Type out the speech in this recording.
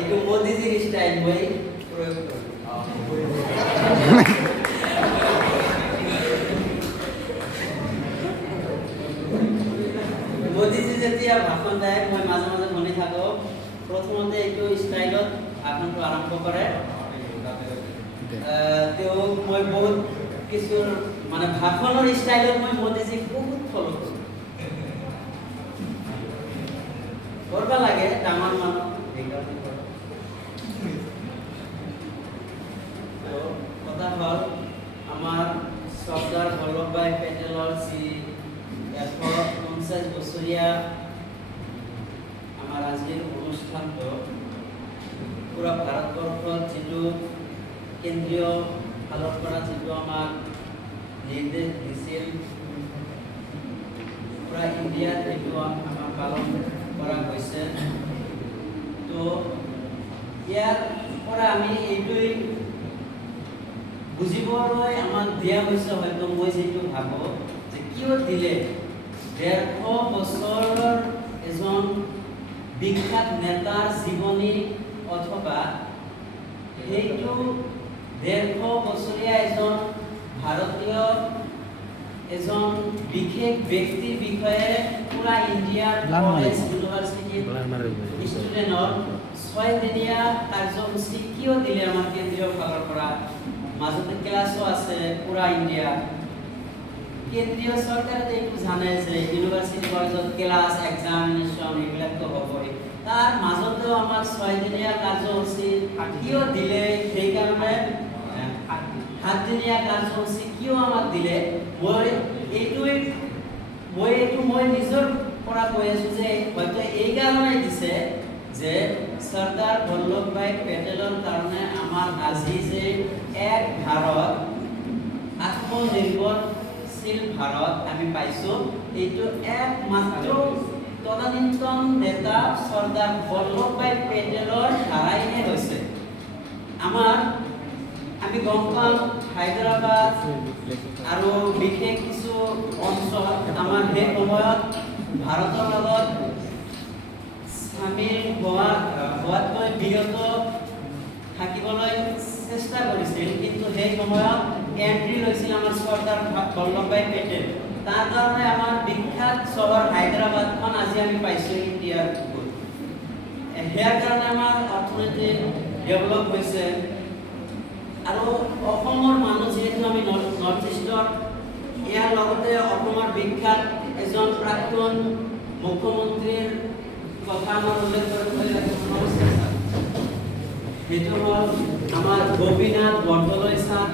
একটু মোদিজিৰ স্টাইল বই প্ৰয়োগ কৰি। মোদিজি যেতিয়া ভাষণ দেয় মই মাজে মাজে শুনি থাকো। প্ৰথমতে এইটো ষ্টাইলত ভাষণটো আৰম্ভ কৰে। তেওঁক মই বহুত কিছু মানে ভাষণৰ ষ্টাইলত মই মোদিজিক বহুত ফলো কৰোঁ। কৰিব লাগে ডাঙৰ মানুহ কথা হ'ল আমাৰ চৰ্দাৰ বল্লভভাই পেটেলৰ যি 150 বছৰীয়া আমাৰ আজিৰ অনুষ্ঠানটো পুৰা ভাৰতবৰ্ষত যিটো কেন্দ্ৰীয় ফালৰ পৰা যিটো আমাক নিৰ্দেশ দিছিল পুৰা ইণ্ডিয়াত এইটো আমাৰ পালন কৰা হৈছে। তো ইয়াৰ পৰা আমি এইটোৱেই বুজিবলৈ আমাক দিয়া হৈছে, হয়তো মই যিটো ভাবোঁ যে কিয় দিলে 150 বছৰৰ এজন বিখ্যাত নেতাৰ জীৱনী অথবা সেইটো 150 বছৰীয়া এজন ভাৰতীয় এজন বিশেষ ব্যক্তিৰ বিষয়ে পুৰা ইণ্ডিয়াৰ কলেজ ইউনিভাৰ্চিটিৰ ষ্টুডেণ্টৰ 6 দিনীয়া কাৰ্যসূচী কিয় দিলে আমাৰ কেন্দ্ৰীয় ফালৰ পৰা। মাজতে ক্লাছো আছে পুৰা ইণ্ডিয়া। কেন্দ্ৰীয় চৰকাৰে এইটো জানে যে ইউনিভাৰ্চিটি কলেজত ক্লাছ এক্সামিনেশ্যন এইবিলাকতো হ'বই, তাৰ মাজতেও আমাক 6 দিনীয়া কাৰ্যসূচী কিয় দিলে, সেইকাৰণে 7 দিনীয়া কাৰ্যসূচী কিয় আমাক দিলে মই নিজৰ পৰা কৈ আছোঁ যে হয়তো এইকাৰণে দিছে যে চৰ্দাৰ বল্লভভাই পেটেলৰ কাৰণে আমাৰ আজি যে এক ভাৰত আত্মনিৰ্ভৰশীল ভাৰত আমি পাইছোঁ, এইটো একমাত্ৰ তদানীন্তন নেতা চৰ্দাৰ বল্লভভাই পেটেলৰ দ্বাৰাইহে হৈছে। আমি গম পাম হায়দৰাবাদ আৰু বিশেষ কিছু অঞ্চল আমাৰ সেই সময়ত ভাৰতৰ লগত চামিল হোৱাতকৈ বিৰত থাকিবলৈ চেষ্টা কৰিছিল, কিন্তু সেই সময়ত এণ্ট্ৰি লৈছিল আমাৰ চৰ্দাৰ বল্লভভাই পেটেল। তাৰ কাৰণে আমাৰ বিখ্যাত চহৰ হায়দৰাবাদখন আজি আমি পাইছোঁ ইণ্ডিয়াৰ। ইয়াৰ কাৰণে আমাৰ অৰ্থনীতি ডেভেলপ হৈছে। আৰু অসমৰ মানুহ যিহেতু আমি নৰ্থ ইষ্টৰ, ইয়াৰ লগতে অসমৰ বিখ্যাত এজন প্ৰাক্তন মুখ্যমন্ত্ৰীৰ কথা আমাৰ উল্লেখ কৰিবলৈ সেইটো হ'ল আমাৰ গোপীনাথ বৰদলৈ ছাৰ।